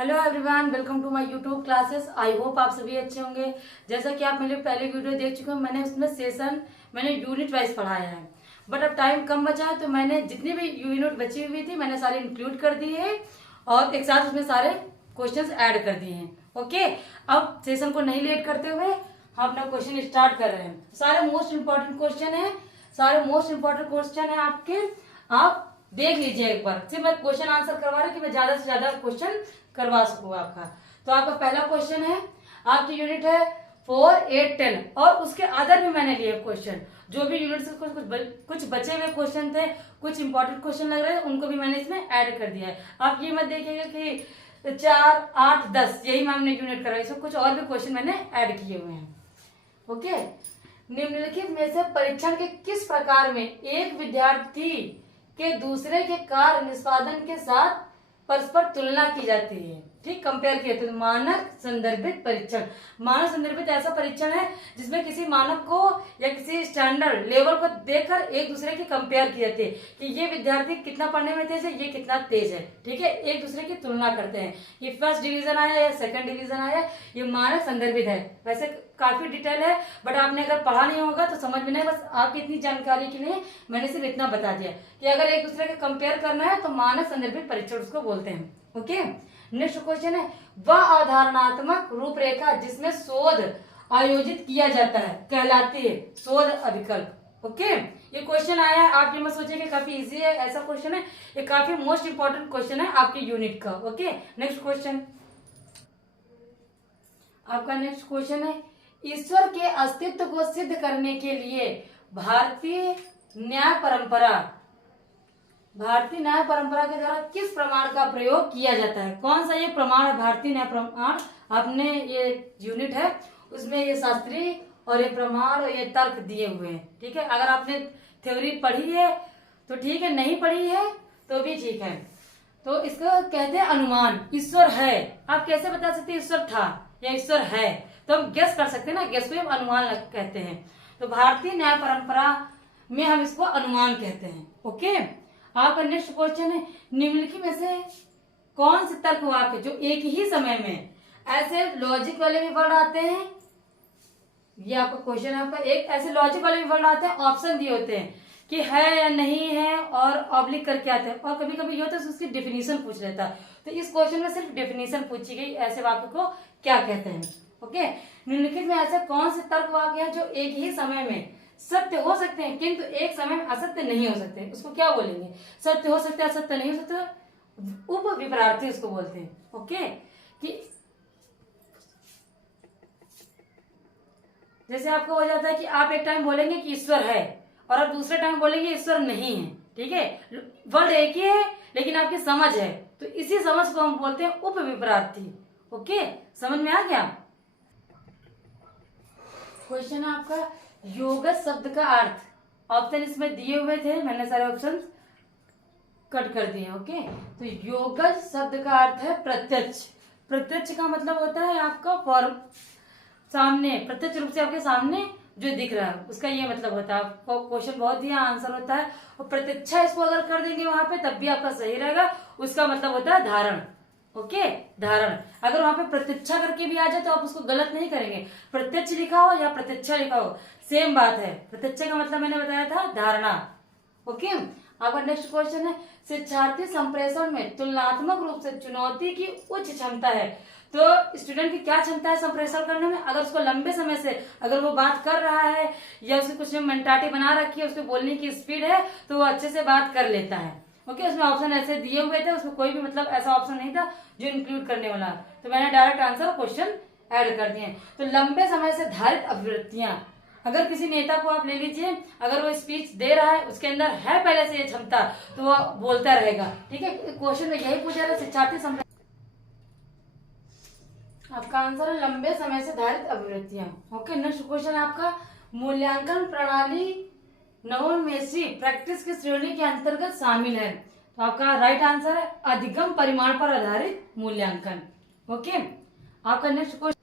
Hello everyone, welcome to my YouTube classes. I hope आप सभी अच्छे होंगे। जैसा कि आप मेरे पहले वीडियो देख चुके हैं, मैंने उसमें मैंने यूनिट वाइज पढ़ाया है। बट अब टाइम कम बचा है तो मैंने जितनी भी यूनिट बची हुई थी मैंने सारे इंक्लूड कर दिए हैं और एक साथ उसमें सारे क्वेश्चंस ऐड कर दिए हैं। ओके, अब सेशन को नहीं लेट करते हुए हम अपना क्वेश्चन स्टार्ट कर रहे हैं। सारे मोस्ट इंपॉर्टेंट क्वेश्चन है आपके। आप देख लीजिए एक बार। सिर्फ मैं क्वेश्चन आंसर करवा रहा हूँ कि मैं ज्यादा से ज्यादा क्वेश्चन करवा सकूँ आपका। तो आपका पहला क्वेश्चन है, आपकी यूनिट है 4, 8, 10 और उसके अदर भी मैंने लिए क्वेश्चन। जो भी यूनिट से कुछ बचे हुए क्वेश्चन थे, कुछ इंपॉर्टेंट क्वेश्चन लग रहे थे, उनको भी मैंने इसमें ऐड कर दिया है। आप ये मत देखिएगा कि 4, 8, 10 यही मैम ने यूनिट कराई, इसमें कुछ और भी क्वेश्चन मैंने ऐड किए हुए हैं। ओके, निम्नलिखित में से परीक्षण के किस प्रकार में एक विद्यार्थी के दूसरे के कार्य निष्पादन के साथ परस्पर तुलना की जाती है? ठीक, कंपेयर किया। तो मानक संदर्भित परीक्षण। मानक संदर्भित ऐसा परीक्षण है जिसमें किसी मानक को या किसी स्टैंडर्ड लेवल को देखकर एक दूसरे की कंपेयर की जाती है कि ये विद्यार्थी कितना पढ़ने में तेज है, ये कितना तेज है। ठीक है, एक दूसरे की तुलना करते हैं। ये फर्स्ट डिवीजन आया या सेकंड डिवीजन आया, ये मानक संदर्भित है। वैसे काफी डिटेल है, बट आपने अगर पढ़ा नहीं होगा तो समझ में नहीं। बस आपकी इतनी जानकारी के लिए मैंने सिर्फ इतना बता दिया कि अगर एक दूसरे के कंपेयर करना है तो मानक संदर्भित परीक्षण उसको बोलते हैं। ओके, नेक्स्ट क्वेश्चन है, वह अवधारणात्मक रूपरेखा जिसमें शोध आयोजित किया जाता है कहलाती है शोध अभिकल्प। ओके, ये क्वेश्चन आया है। आप ये मत सोचिए कि काफी इजी है, ऐसा क्वेश्चन है। ये काफी मोस्ट इंपॉर्टेंट क्वेश्चन है आपकी यूनिट का। Okay, next question. आपका नेक्स्ट क्वेश्चन है, ईश्वर के अस्तित्व को सिद्ध करने के लिए भारतीय न्याय परंपरा के द्वारा किस प्रमाण का प्रयोग किया जाता है? कौन सा ये प्रमाण है? भारतीय न्याय प्रमाण। आपने ये यूनिट है उसमें ये शास्त्रीय और ये प्रमाण और ये तर्क दिए हुए हैं। ठीक है, अगर आपने थ्योरी पढ़ी है तो ठीक है, नहीं पढ़ी है तो भी ठीक है। तो इसको कहते हैं अनुमान। ईश्वर है, आप कैसे बता सकते हैं ईश्वर था या ईश्वर है? तो हम गेस कर सकते हैं ना, गेस को हम अनुमान कहते हैं। तो भारतीय न्याय परंपरा में हम इसको अनुमान कहते हैं। ओके, आपका नेक्स्ट क्वेश्चन है, निम्नलिखित में से कौन से तर्क वाक्य जो एक ही समय में ऐसे लॉजिक वाले भी वर्ड आते हैं? ये आपका क्वेश्चन है। आपका एक ऐसे लॉजिक वाले भी वर्ड आते हैं, ऑप्शन दिए होते हैं कि है या नहीं है और ऑब्लिक करके आते हैं, और कभी कभी ये होता है उसकी डेफिनेशन पूछ लेता है। तो इस क्वेश्चन में सिर्फ डेफिनेशन पूछी गई, ऐसे वाक्य को क्या कहते हैं। ओके, निम्नलिखित में ऐसे कौन से तर्क वाक्य हैं जो एक ही समय में सत्य हो सकते हैं किंतु एक समय में असत्य नहीं हो सकते? उसको क्या बोलेंगे? सत्य हो सकते हैं, असत्य नहीं हो सकते, उप विपरार्थी उसको बोलते हैं। ओके, कि जैसे आपको हो जाता है कि आप एक टाइम बोलेंगे कि ईश्वर है और आप दूसरे टाइम बोलेंगे ईश्वर नहीं है। ठीक है, वर्ड एक ही है लेकिन आपकी समझ है, तो इसी समझ को हम बोलते हैं उप विपरार्थी। ओके, समझ में आ गया? क्वेश्चन है आपका, योगस शब्द का अर्थ। ऑप्शन इसमें दिए हुए थे, मैंने सारे ऑप्शन कट कर दिए। ओके, तो योगस शब्द का अर्थ है प्रत्यक्ष। प्रत्यक्ष का मतलब होता है आपका फॉर्म, सामने, प्रत्यक्ष रूप से आपके सामने जो दिख रहा है, उसका ये मतलब होता है। आपको क्वेश्चन बहुत दिया, आंसर होता है और प्रत्यक्षा इसको अगर कर देंगे वहां पे तब भी आपका सही रहेगा। उसका मतलब होता है धारण। ओके, धारण। अगर वहां पे प्रत्यक्षा करके भी आ जाए तो आप उसको गलत नहीं करेंगे। प्रत्यक्ष लिखा हो या प्रत्यक्षा लिखा हो सेम बात है। प्रत्यक्षा का मतलब मैंने बताया था धारणा। ओके, आपका नेक्स्ट क्वेश्चन है, शिक्षार्थी संप्रेषण में तुलनात्मक रूप से चुनौती की उच्च क्षमता है। तो स्टूडेंट की क्या क्षमता है संप्रेषण करने में? अगर उसको लंबे समय से अगर वो बात कर रहा है या उसकी कुछ मेंटालिटी बना रखी है, उसको बोलने की स्पीड है, तो वो अच्छे से बात कर लेता है। ओके, उसमें ऑप्शन ऐसे दिए हुए थे, उसमें कोई भी मतलब ऐसा ऑप्शन नहीं था जो इंक्लूड करने वाला, तो मैंने डायरेक्ट आंसर क्वेश्चन ऐड कर दिए। तो लंबे समय से धारित अभिवृत्तियां, अगर किसी नेता को आप ले लीजिए, अगर वो स्पीच दे रहा है उसके अंदर है पहले से ये क्षमता, तो वो बोलता रहेगा। ठीक है, क्वेश्चन में यही पूछा रहा, शिक्षार्थी आपका आंसर है लंबे समय से धारित अभिवृत्तियां। ओके, नेक्स्ट क्वेश्चन आपका, मूल्यांकन प्रणाली नवोन्मेषी प्रैक्टिस की श्रेणी के अंतर्गत शामिल है। तो आपका राइट आंसर है अधिगम परिमाण पर आधारित मूल्यांकन। ओके, आपका नेक्स्ट क्वेश्चन,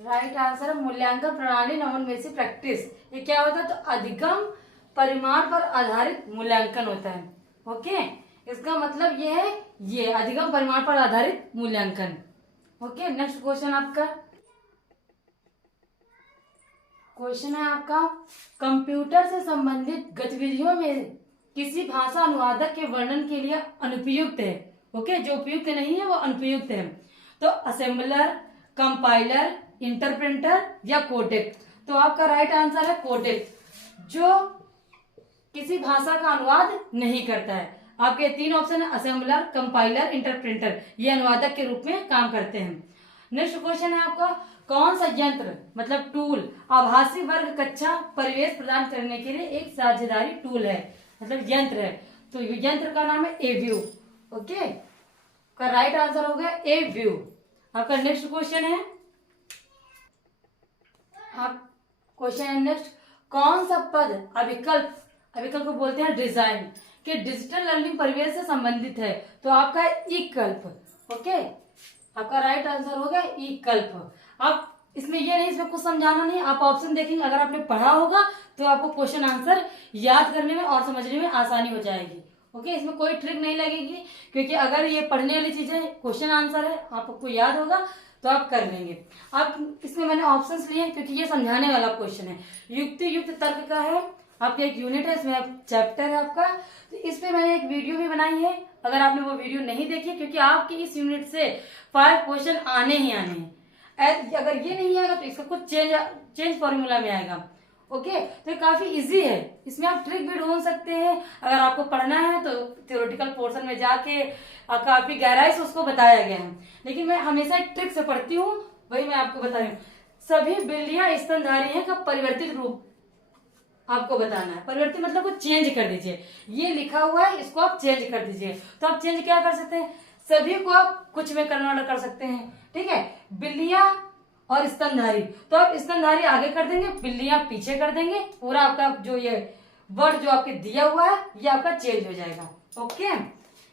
राइट आंसर है मूल्यांकन प्रणाली नवोन्मेषी प्रैक्टिस। ये क्या होता है? तो अधिगम परिमाण पर आधारित मूल्यांकन होता है। ओके, इसका मतलब ये है ये अधिगम परिमाण पर आधारित मूल्यांकन। ओके, नेक्स्ट क्वेश्चन आपका क्वेश्चन है आपका, कंप्यूटर से संबंधित गतिविधियों में किसी भाषा अनुवादक के वर्णन के लिए अनुपयुक्त है। ओके, जो उपयुक्त नहीं है वो अनुपयुक्त है। तो असेंबलर, कंपाइलर, इंटरप्रेटर या कोडेक। तो आपका राइट आंसर है कोडेक, जो किसी भाषा का अनुवाद नहीं करता है। आपके 3 ऑप्शन है, असेंबलर, कंपाइलर, इंटरप्रेटर, ये अनुवादक के रूप में काम करते हैं। नेक्स्ट क्वेश्चन है आपका, कौन सा यंत्र मतलब टूल आभासी वर्ग कक्षा परिवेश प्रदान करने के लिए एक साझेदारी टूल है, मतलब यंत्र है। तो यंत्र का नाम है एव्यू। ओके, का राइट आंसर हो गया एव्यू। आपका नेक्स्ट क्वेश्चन है, आप क्वेश्चन है नेक्स्ट, कौन सा पद अविकल्प को बोलते हैं डिजाइन के डिजिटल लर्निंग परिवेश से संबंधित है। तो आपका विकल्प। ओके, आपका राइट आंसर हो गया विकल्प। आप इसमें ये नहीं, इसमें कुछ समझाना नहीं, आप ऑप्शन देखेंगे, अगर आपने पढ़ा होगा तो आपको क्वेश्चन आंसर याद करने में और समझने में आसानी हो जाएगी। ओके, इसमें कोई ट्रिक नहीं लगेगी, क्योंकि अगर ये पढ़ने वाली चीजें क्वेश्चन आंसर है, आपको याद होगा तो आप कर लेंगे। आप इसमें मैंने ऑप्शंस लिए क्योंकि ये समझाने वाला क्वेश्चन है, युक्ति युक्त तर्क का है। आपका एक यूनिट है, इसमें चैप्टर है आपका, तो इस पे मैंने एक वीडियो भी बनाई है। अगर आपने वो वीडियो नहीं देखी, क्योंकि आपके इस यूनिट से 5 क्वेश्चन आने ही आने हैं। अगर ये नहीं आएगा तो इसका कुछ चेंज फॉर्मूला में आएगा। ओके, तो ये काफी इजी है, इसमें आप ट्रिक भी ढूंढ सकते हैं। अगर आपको पढ़ना है तो थ्योरेटिकल पोर्शन में जाके काफी गहराई से उसको बताया गया है, लेकिन मैं हमेशा ट्रिक से पढ़ती हूँ, वही मैं आपको बता रही हूँ। सभी बिल्लियां स्तनधारी हैं का परिवर्तित रूप आपको बताना है। परिवर्तित मतलब को चेंज कर दीजिए, ये लिखा हुआ है इसको आप चेंज कर दीजिए। तो आप चेंज क्या कर सकते हैं, सभी को आप कुछ में कन्वर्ट कर सकते हैं। ठीक है, बिल्लियां और स्तनधारी, तो आप स्तनधारी आगे कर देंगे, बिल्लियां पीछे कर देंगे, पूरा आपका जो ये वर्ड जो आपके दिया हुआ है ये आपका चेंज हो जाएगा। ओके,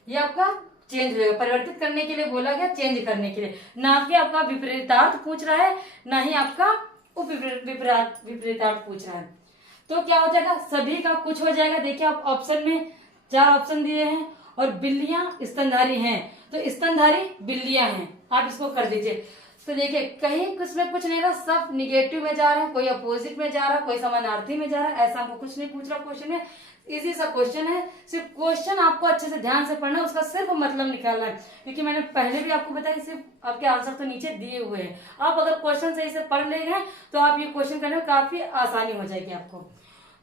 ये आपका चेंज हो जाएगा, परिवर्तित करने के लिए बोला गया, चेंज करने के लिए, ना कि आपका विपरीतार्थ पूछ रहा है, ना ही आपका उप विपरीतार्थ पूछ रहा है। तो क्या हो जाएगा, सभी का कुछ हो जाएगा। देखिए आप ऑप्शन में 4 ऑप्शन दिए हैं, और बिल्लियां स्तनधारी हैं, तो स्तनधारी बिल्लियां हैं, आप इसको कर दीजिए। तो देखिए कहीं इसमें कुछ नहीं रहा, सब निगेटिव में जा रहे हैं, कोई अपोजिट में जा रहा है, कोई समानार्थी में जा रहा है, ऐसा हमको कुछ नहीं पूछ रहा क्वेश्चन में। इजी सा क्वेश्चन है, सिर्फ क्वेश्चन आपको अच्छे से ध्यान से पढ़ना है, उसका सिर्फ मतलब निकालना है। क्योंकि मैंने पहले भी आपको बताया, सिर्फ आपके आंसर तो नीचे दिए हुए हैं, आप अगर क्वेश्चन सही से पढ़ ले गए तो आप ये क्वेश्चन करने में काफी आसानी हो जाएगी आपको।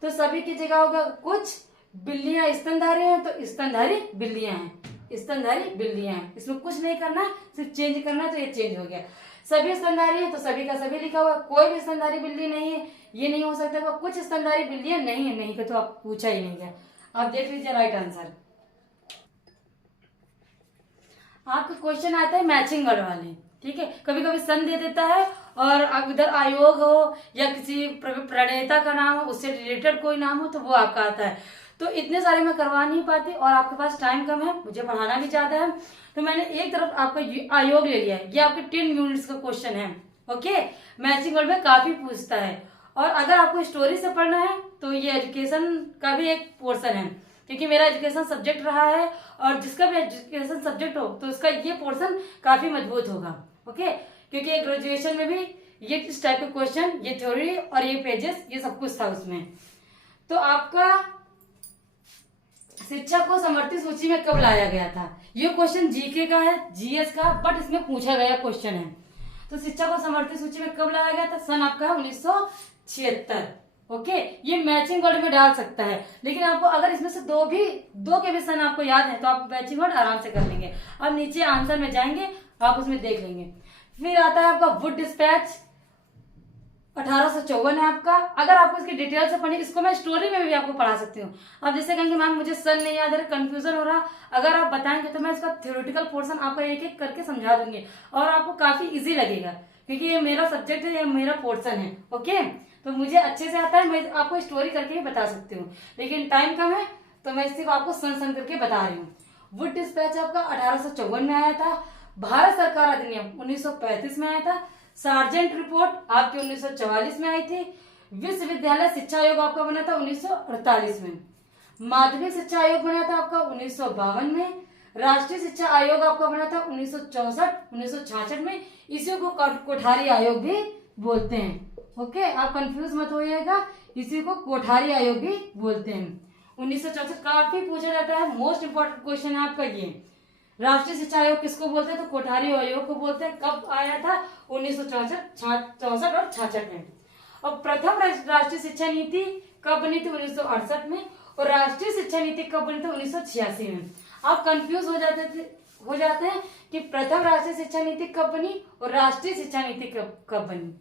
तो सभी की जगह होगा कुछ, बिल्लियां स्तनधारी हैं तो स्तनधारी बिल्लियां हैं, स्तनधारी बिल्लियां हैं, इसमें कुछ नहीं करना है, सिर्फ चेंज करना है। तो ये चेंज हो गया। सभी स्तनधारी है तो सभी का सभी लिखा हुआ, कोई भी स्तनधारी बिल्ली नहीं है, ये नहीं हो सकता। कुछ स्तनधारी बिल्लियां नहीं है, नहीं का तो आप पूछा ही नहीं गया। आप देख लीजिए राइट आंसर। आपका क्वेश्चन आता है मैचिंग वर्ड वाले। ठीक है, कभी कभी सन दे देता है और आप इधर आयोग हो या किसी प्रणेता का नाम हो, उससे रिलेटेड कोई नाम हो, तो वो आपका आता है। तो इतने सारे मैं करवा नहीं पाती और आपके पास टाइम कम है, मुझे पढ़ाना भी ज्यादा है, तो मैंने एक तरफ आपका आयोग ले लिया है। ये आपके 10 यूनिट्स का क्वेश्चन है। ओके, मैचिंग वर्ड में काफी पूछता है। और अगर आपको स्टोरी से पढ़ना है तो ये एजुकेशन का भी एक पोर्शन है, क्योंकि मेरा एजुकेशन सब्जेक्ट रहा है, और जिसका भी एजुकेशन सब्जेक्ट हो तो उसका ये पोर्शन काफी मजबूत होगा। ओके, क्योंकि ग्रेजुएशन में भी ये इस टाइप के क्वेश्चन, ये थ्योरी और ये पेजेस, ये सब कुछ था उसमें। तो आपका शिक्षा को समवर्ती सूची में कब लाया गया था, ये क्वेश्चन जीके का है, जीएस का, बट इसमें पूछा गया क्वेश्चन है। तो शिक्षा को समवर्ती सूची में कब लाया गया था, सन आपका है 1976। ओके, ये मैचिंग वर्ड में डाल सकता है, लेकिन आपको अगर इसमें से दो के भी सन आपको याद है तो आप मैचिंग वर्ड आराम से कर लेंगे। अब नीचे आंसर में जाएंगे, आप उसमें देख लेंगे। फिर आता है आपका वुड डिस्पैच, 1854 है आपका। अगर आपको इसकी डिटेल से पढ़नी, इसको मैं स्टोरी में भी आपको पढ़ा सकती हूँ। आप जैसे कहेंगे मैम मुझे सन नहीं याद है, कंफ्यूजन हो रहा, अगर आप बताएंगे तो मैं इसका थ्योरेटिकल पोर्शन आपका एक एक करके समझा दूंगी, और आपको काफी इजी लगेगा, क्योंकि ये मेरा सब्जेक्ट है, ये मेरा पोर्शन है। ओके, तो मुझे अच्छे से आता है, मैं आपको स्टोरी करके ही बता सकती हूँ, लेकिन टाइम कम है तो मैं सिर्फ आपको सन करके बता रही हूँ। वुड डिस्पैच आपका 1854 में आया था। भारत सरकार अधिनियम 1935 में आया था। सार्जेंट रिपोर्ट आपकी 1944 में आई थी। विश्वविद्यालय शिक्षा आयोग आपका बना था 1948 में। माध्यमिक शिक्षा आयोग बना था आपका 1952 में। राष्ट्रीय शिक्षा आयोग आपका बना था 1966 में। इसी को कोठारी आयोग भी बोलते हैं। ओके, आप कंफ्यूज मत होइएगा, इसी को कोठारी आयोग भी बोलते हैं। 1964 काफी पूछा जाता है, मोस्ट इंपोर्टेंट क्वेश्चन है आपका ये। राष्ट्रीय शिक्षा आयोग किसको बोलते हैं? तो कोठारी आयोग को बोलते हैं। कब आया था? 1964 और 66 में। और प्रथम राष्ट्रीय शिक्षा नीति कब बनी थी? 1968 में। और राष्ट्रीय शिक्षा नीति कब बनी थी? 1986 में। आप कंफ्यूज हो जाते हैं कि प्रथम राष्ट्रीय शिक्षा नीति कब बनी और राष्ट्रीय शिक्षा नीति कब बनी।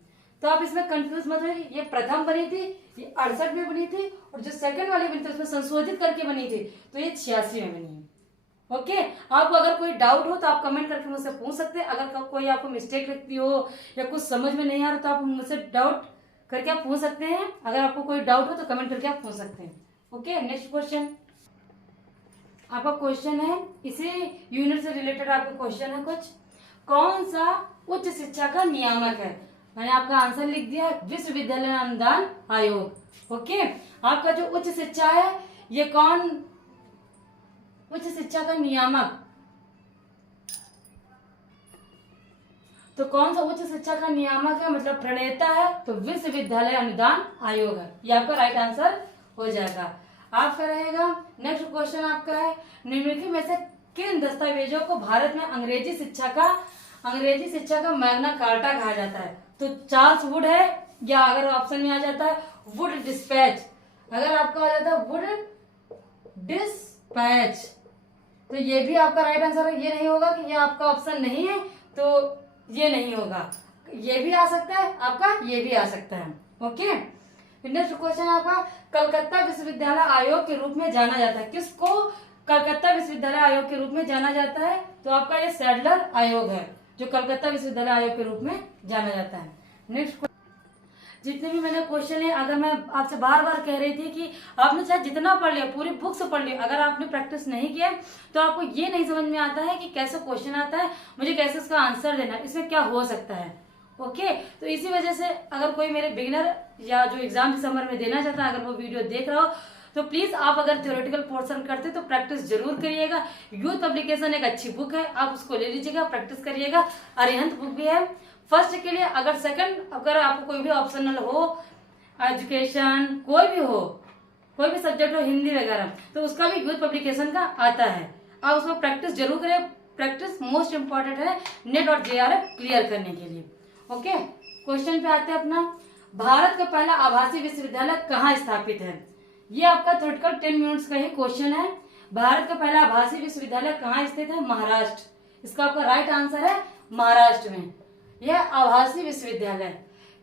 तो आप इसमें कंफ्यूज मत होइए, ये प्रथम बनी थी, ये 68 में बनी थी, और जो सेकंड वाली बनी थी उसमें संशोधित करके बनी थी, तो ये 86 में बनी है। ओके, आपको अगर कोई डाउट हो तो आप कमेंट करके मुझसे पूछ सकते हैं। अगर कोई आपको मिस्टेक लगती हो या कुछ समझ में नहीं आ रहा तो आप मुझसे डाउट करके आप पूछ सकते हैं। अगर आपको कोई डाउट हो तो कमेंट करके आप पूछ सकते हैं। ओके, नेक्स्ट क्वेश्चन आपका क्वेश्चन है, इसी यूनिट से रिलेटेड आपका क्वेश्चन है कुछ। कौन सा उच्च शिक्षा का नियामक है? मैंने आपका आंसर लिख दिया है, विश्वविद्यालय अनुदान आयोग। ओके, आपका जो उच्च शिक्षा है ये कौन उच्च शिक्षा का नियामक, तो कौन सा उच्च शिक्षा का नियामक है मतलब प्रणेता है? तो विश्वविद्यालय अनुदान आयोग है। ये आपका राइट आंसर हो जाएगा। आपका रहेगा नेक्स्ट क्वेश्चन आपका है, निम्नलिखित में से किन दस्तावेजों को भारत में अंग्रेजी शिक्षा का मैग्ना कार्टा कहा जाता है? तो चार्ल्स वुड है, या अगर ऑप्शन में आ जाता है वुड डिस्पैच। अगर आपका आ जाता है वुड डिस्पैच तो ये भी आपका राइट आंसर है। ये नहीं होगा कि ये आपका ऑप्शन नहीं है तो ये नहीं होगा, ये भी आ सकता है आपका, ये भी आ सकता है। ओके, नेक्स्ट क्वेश्चन आपका, कलकत्ता विश्वविद्यालय आयोग के रूप में जाना जाता है, किसको कलकत्ता विश्वविद्यालय आयोग के रूप में जाना जाता है? तो आपका ये सैडलर आयोग है जो कलकत्ता विश्वविद्यालय आयोग के रूप में जाना जाता है। नेक्स्ट, जितने भी मैंने क्वेश्चन है, अगर मैं आपसे बार बार कह रही थी कि आपने चाहे जितना पढ़ लिया, पूरी बुक से पढ़ लिया, अगर आपने प्रैक्टिस नहीं किया तो आपको ये नहीं समझ में आता है कि कैसे क्वेश्चन आता है, मुझे कैसे इसका आंसर देना है, इसमें क्या हो सकता है। ओके, तो इसी वजह से अगर कोई मेरे बिगिनर या जो एग्जाम दिसंबर में देना चाहता है, अगर वो वीडियो देख रहा हो तो प्लीज आप अगर थ्योरेटिकल पोर्शन करते तो प्रैक्टिस जरूर करिएगा। यूथ पब्लिकेशन एक अच्छी बुक है, आप उसको ले लीजिएगा, प्रैक्टिस करिएगा। अरिहंत बुक भी है फर्स्ट के लिए। अगर सेकंड, अगर आपको कोई भी ऑप्शनल हो, एजुकेशन कोई भी सब्जेक्ट हो, हिंदी वगैरह, तो उसका भी यूथ पब्लिकेशन का आता है। आप उसमें प्रैक्टिस जरूर करें, प्रैक्टिस मोस्ट इंपॉर्टेंट है नेट और जेआरएफ क्लियर करने के लिए। ओके, क्वेश्चन पे आते हैं अपना, भारत का पहला आभासी विश्वविद्यालय कहाँ स्थापित है? ये आपका थ्योरेटिकल 10 मिनट्स का ही क्वेश्चन है। भारत का पहला आभासी विश्वविद्यालय कहाँ स्थित है? महाराष्ट्र। इसका आपका राइट आंसर है महाराष्ट्र में यह आभासी विश्वविद्यालय।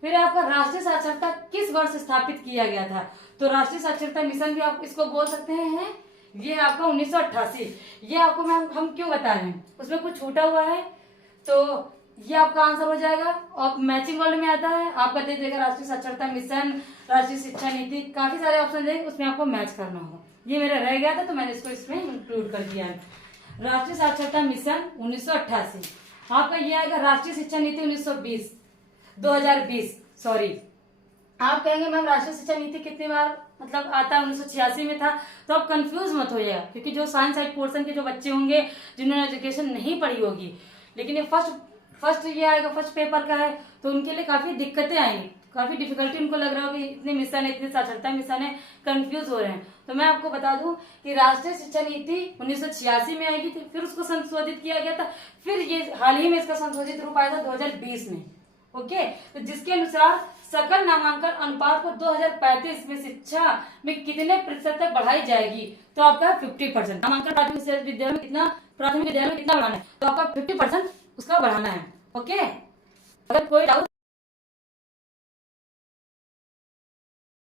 फिर आपका राष्ट्रीय साक्षरता किस वर्ष स्थापित किया गया था? तो राष्ट्रीय साक्षरता मिशन भी आप इसको बोल सकते हैं, ये आपका 1988। ये आपको हम क्यों बता रहे हैं, उसमें कुछ छूटा हुआ है तो ये आपका आंसर हो जाएगा। और मैचिंग वर्ल्ड में आता है, आपका दे देगा राष्ट्रीय साक्षरता मिशन, राष्ट्रीय शिक्षा नीति, काफी सारे ऑप्शन देंगे, उसमें आपको मैच करना होगा। ये मेरा रह गया था तो मैंने इसको इसमें इंक्लूड कर दिया है। राष्ट्रीय साक्षरता मिशन 1988। आपका ये आएगा राष्ट्रीय शिक्षा नीति 2020 सॉरी। आप कहेंगे मैम राष्ट्रीय शिक्षा नीति कितनी बार मतलब आता है? 1986 में था। तो आप कंफ्यूज मत होइएगा, क्योंकि जो साइंस साइड पोर्शन के जो बच्चे होंगे जिन्होंने एजुकेशन नहीं पढ़ी होगी, लेकिन ये फर्स्ट ये आएगा, फर्स्ट पेपर का है, तो उनके लिए काफी दिक्कतें आएंगी, काफी डिफिकल्टी उनको लग रहा हो कि इतने मिशन है, इतनी साक्षरता मिशन है, कंफ्यूज हो रहे हैं। तो मैं आपको बता दूं कि राष्ट्रीय शिक्षा नीति 1986 में आई थी, फिर उसको संशोधित किया गया था, फिर ये हाल ही में इसका संशोधित रूप आया था 2020 में। ओके, तो जिसके अनुसार सकल नामांकन अनुपात को 2035 में शिक्षा में कितने प्रतिशत तक बढ़ाई जाएगी? तो आपका 50%। नामांकन प्राथमिक विद्यालय में कितना बढ़ाना है? तो आपका 50% उसका बढ़ाना है। ओके, अगर कोई डाउट